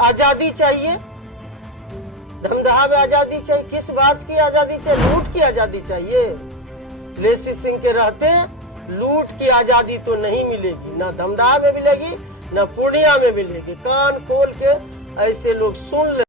आजादी चाहिए, धमदाहा में आजादी चाहिए। किस बात की आजादी चाहिए? लूट की आजादी चाहिए। लेसी सिंह के रहते लूट की आजादी तो नहीं मिलेगी, ना धमदाहा में मिलेगी, ना पूर्णिया में मिलेगी। कान खोल के ऐसे लोग सुन ले।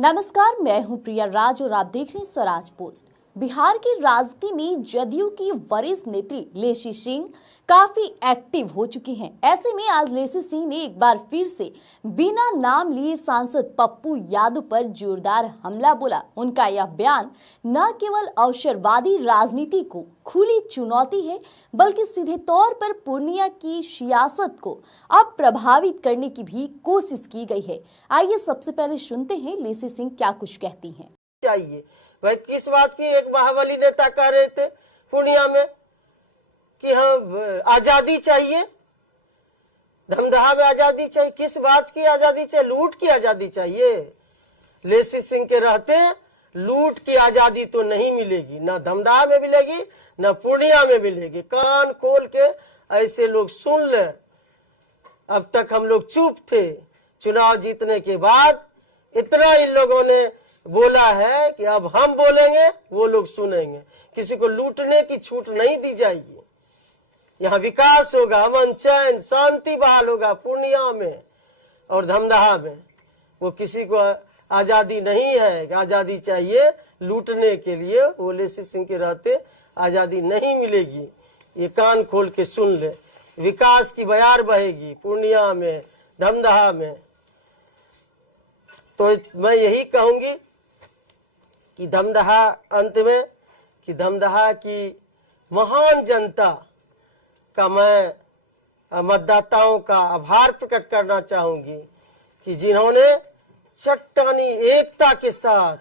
नमस्कार, मैं हूं प्रिया राज और आप देख रहे हैं स्वराज पोस्ट। बिहार की राजनीति में जदयू की वरिष्ठ नेत्री लेसी सिंह काफी एक्टिव हो चुकी हैं। ऐसे में आज लेसी सिंह ने एक बार फिर से बिना नाम लिए सांसद पप्पू यादव पर जोरदार हमला बोला। उनका यह बयान न केवल अवसरवादी राजनीति को खुली चुनौती है, बल्कि सीधे तौर पर पूर्णिया की सियासत को अब प्रभावित करने की भी कोशिश की गई है। आइए सबसे पहले सुनते हैं लेसी सिंह क्या कुछ कहती हैं। चाहिए भाई, किस बात की? एक बाहुबली नेता कह रहे थे पूर्णिया में कि हाँ आजादी चाहिए, धमदाहा में आजादी चाहिए। किस बात की आजादी चाहिए? लूट की आजादी चाहिए। लेसी सिंह के रहते लूट की आजादी तो नहीं मिलेगी, ना धमदाहा में मिलेगी, ना पूर्णिया में मिलेगी। कान खोल के ऐसे लोग सुन ले। अब तक हम लोग चुप थे, चुनाव जीतने के बाद इतना इन लोगों ने बोला है कि अब हम बोलेंगे, वो लोग सुनेंगे। किसी को लूटने की छूट नहीं दी जाएगी। यहाँ विकास होगा, अमन चैन शांति बहाल होगा पूर्णिया में और धमदाहा में। वो किसी को आजादी नहीं है कि आजादी चाहिए लूटने के लिए। वो लेसी सिंह के रहते आजादी नहीं मिलेगी, ये कान खोल के सुन ले। विकास की बयार बहेगी पूर्णिया में, धमदाहा में। तो मैं यही कहूंगी कि धमदाहा अंत में कि धमदाहा की महान जनता का मैं मतदाताओं का आभार प्रकट करना चाहूंगी कि जिन्होंने चट्टानी एकता के साथ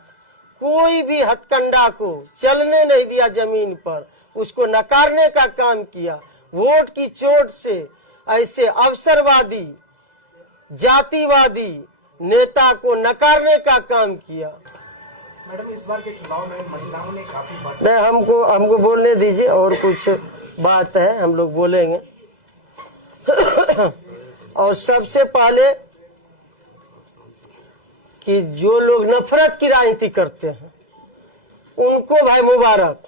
कोई भी हथकंडा को चलने नहीं दिया जमीन पर, उसको नकारने का काम किया। वोट की चोट से ऐसे अवसरवादी जातिवादी नेता को नकारने का काम किया। मैडम, इस बार के चुनाव में महिलाओं ने काफी नहीं, हमको बोलने दीजिए, और कुछ बात है हम लोग बोलेंगे। और सबसे पहले कि जो लोग नफरत की राजनीति करते हैं उनको भाई मुबारक।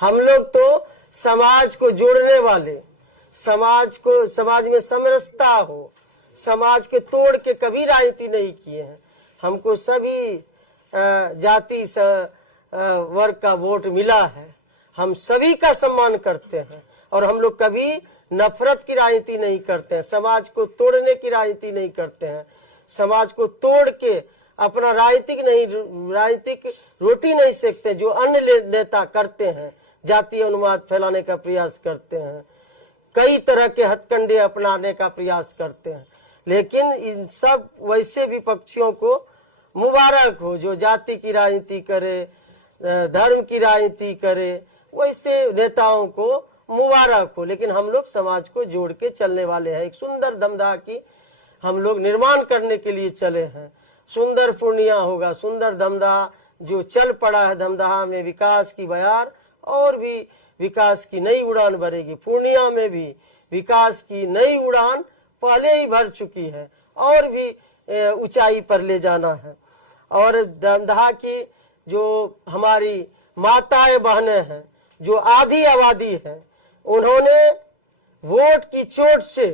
हम लोग तो समाज को जोड़ने वाले, समाज में समरसता हो, समाज के तोड़ के कभी राजनीति नहीं किए हैं। हमको सभी जाति वर्ग का वोट मिला है, हम सभी का सम्मान करते हैं और हम लोग कभी नफरत की राजनीति नहीं करते हैं, समाज को तोड़ने की राजनीति नहीं करते हैं। समाज को तोड़ के अपना राजनीतिक रोटी नहीं सेकते जो अन्य नेता करते हैं, जातीय उन्माद फैलाने का प्रयास करते हैं, कई तरह के हथकंडे अपनाने का प्रयास करते हैं। लेकिन इन सब वैसे विपक्षियों को मुबारक हो जो जाति की राजनीति करे, धर्म की राजनीति करे, वैसे नेताओं को मुबारक हो। लेकिन हम लोग समाज को जोड़ के चलने वाले हैं। एक सुंदर धमदाहा की हम लोग निर्माण करने के लिए चले हैं। सुंदर पूर्णिया होगा, सुंदर धमदाहा जो चल पड़ा है। धमदाहा में विकास की बयार और भी विकास की नई उड़ान भरेगी। पूर्णिया में भी विकास की नई उड़ान पहले ही भर चुकी है और भी ऊंचाई पर ले जाना है। और धमदाहा की जो हमारी माताएं बहनें हैं, जो आधी आबादी है, उन्होंने वोट की चोट से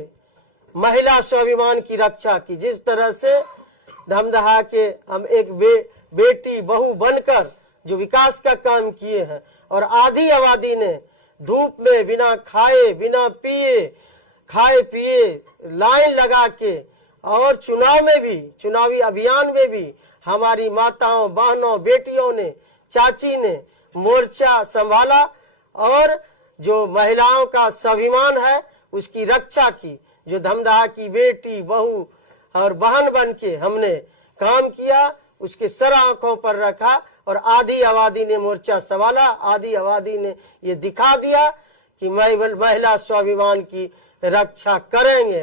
महिला स्वाभिमान की रक्षा की। जिस तरह से धमदाहा के हम एक बेटी बहू बनकर जो विकास का काम किए हैं और आधी आबादी ने धूप में बिना खाए बिना पिए लाइन लगा के और चुनावी अभियान में भी हमारी माताओं बहनों बेटियों ने, चाची ने मोर्चा संभाला और जो महिलाओं का स्वाभिमान है उसकी रक्षा की। जो धमदाहा की बेटी बहू और बहन बन के हमने काम किया, उसके सर आंखों पर रखा और आधी आबादी ने मोर्चा संभाला। आधी आबादी ने ये दिखा दिया कि महिला स्वाभिमान की रक्षा करेंगे।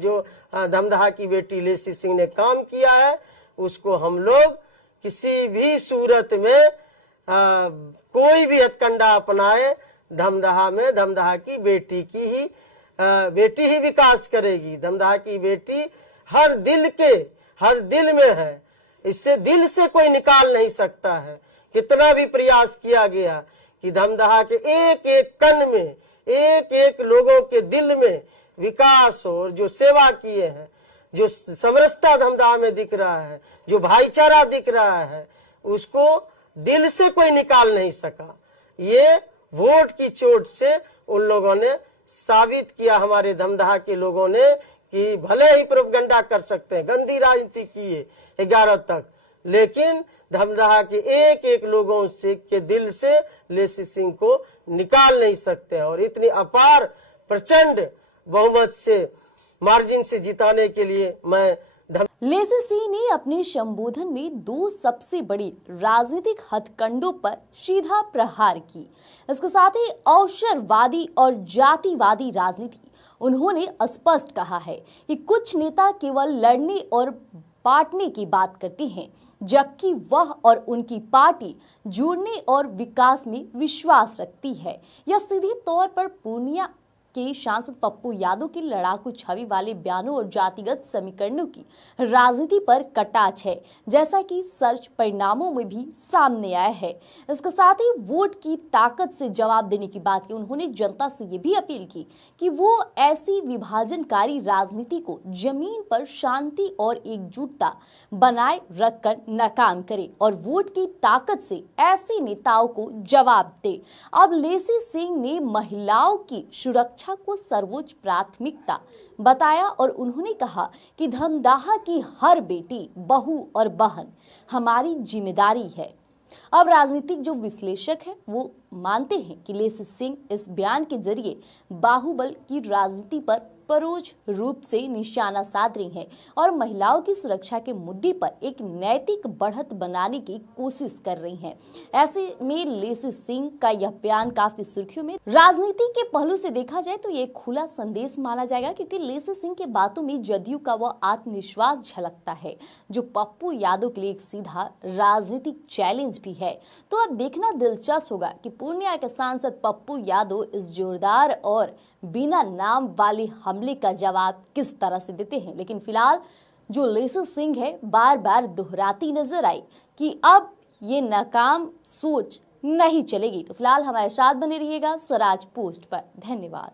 जो धमदाहा की बेटी लेसी सिंह ने काम किया है उसको हम लोग किसी भी सूरत में कोई भी हथकंडा अपनाए, धमदाहा में धमदाहा की बेटी की ही बेटी ही विकास करेगी। धमदाहा की बेटी हर दिल में है, इससे दिल से कोई निकाल नहीं सकता है। कितना भी प्रयास किया गया कि धमदाहा के एक एक कण में, एक एक लोगों के दिल में विकास हो, और जो सेवा किए हैं, जो समरसता धमदाहा में दिख रहा है, जो भाईचारा दिख रहा है, उसको दिल से कोई निकाल नहीं सका। ये वोट की चोट से उन लोगों ने साबित किया, हमारे धमदाहा के लोगों ने, कि भले ही प्रोपगंडा कर सकते हैं, गंदी राजनीति किए 11 तक, लेकिन धमदाहा के एक एक लोगों से के दिल से लेसी सिंह को निकाल नहीं सकते हैं। और इतनी अपार प्रचंड बहुमत से, मार्जिन से जिताने के लिए मैं लेसी सिंह ने अपने संबोधन में 2 सबसे बड़ी राजनीतिक हथकंडों पर सीधा प्रहार की। इसके साथ ही अवसरवादी और जातिवादी राजनीति उन्होंने स्पष्ट कहा है कि कुछ नेता केवल लड़ने और बांटने की बात करते हैं, जबकि वह और उनकी पार्टी जुड़ने और विकास में विश्वास रखती है। यह सीधे तौर पर पूर्णिया के सांसद पप्पू यादव की लड़ाकू छवि वाले बयानों और जातिगत समीकरणों की राजनीति पर कटाक्ष है, जैसा कि सर्च परिणामों में भी सामने आया है। इसके साथ ही वोट की ताकत से जवाब देने की बात की उन्होंने जनता से ये भी अपील की कि वो ऐसी विभाजनकारी राजनीति को जमीन पर शांति और एकजुटता बनाए रखकर नाकाम करे और वोट की ताकत से ऐसे नेताओं को जवाब दे। अब लेसी सिंह ने महिलाओं की सुरक्षा को सर्वोच्च प्राथमिकता बताया और उन्होंने कहा कि धमदाहा की हर बेटी, बहू और बहन हमारी जिम्मेदारी है। अब राजनीतिक जो विश्लेषक हैं वो मानते हैं कि लेसी सिंह इस बयान के जरिए बाहुबल की राजनीति पर परोक्ष रूप से निशाना साध रही हैं और महिलाओं की सुरक्षा के मुद्दे पर एक नैतिक बढ़त बनाने की कोशिश कर रही हैं। ऐसे में लेसी सिंह का यह बयान काफी सुर्खियों में। राजनीति के पहलू से देखा जाए तो ये खुला संदेश माना जाएगा, क्योंकि लेसी सिंह के बातों में जदयू का वह आत्मविश्वास झलकता है जो पप्पू यादव के लिए एक सीधा राजनीतिक चैलेंज भी है। तो अब देखना दिलचस्प होगा कि पूर्णिया के सांसद पप्पू यादव इस जोरदार और बिना नाम वाले हमले का जवाब किस तरह से देते हैं। लेकिन फिलहाल जो लेसी सिंह है बार बार दोहराती नजर आई कि अब ये नाकाम सोच नहीं चलेगी। तो फिलहाल हमारे साथ बने रहिएगा स्वराज पोस्ट पर। धन्यवाद।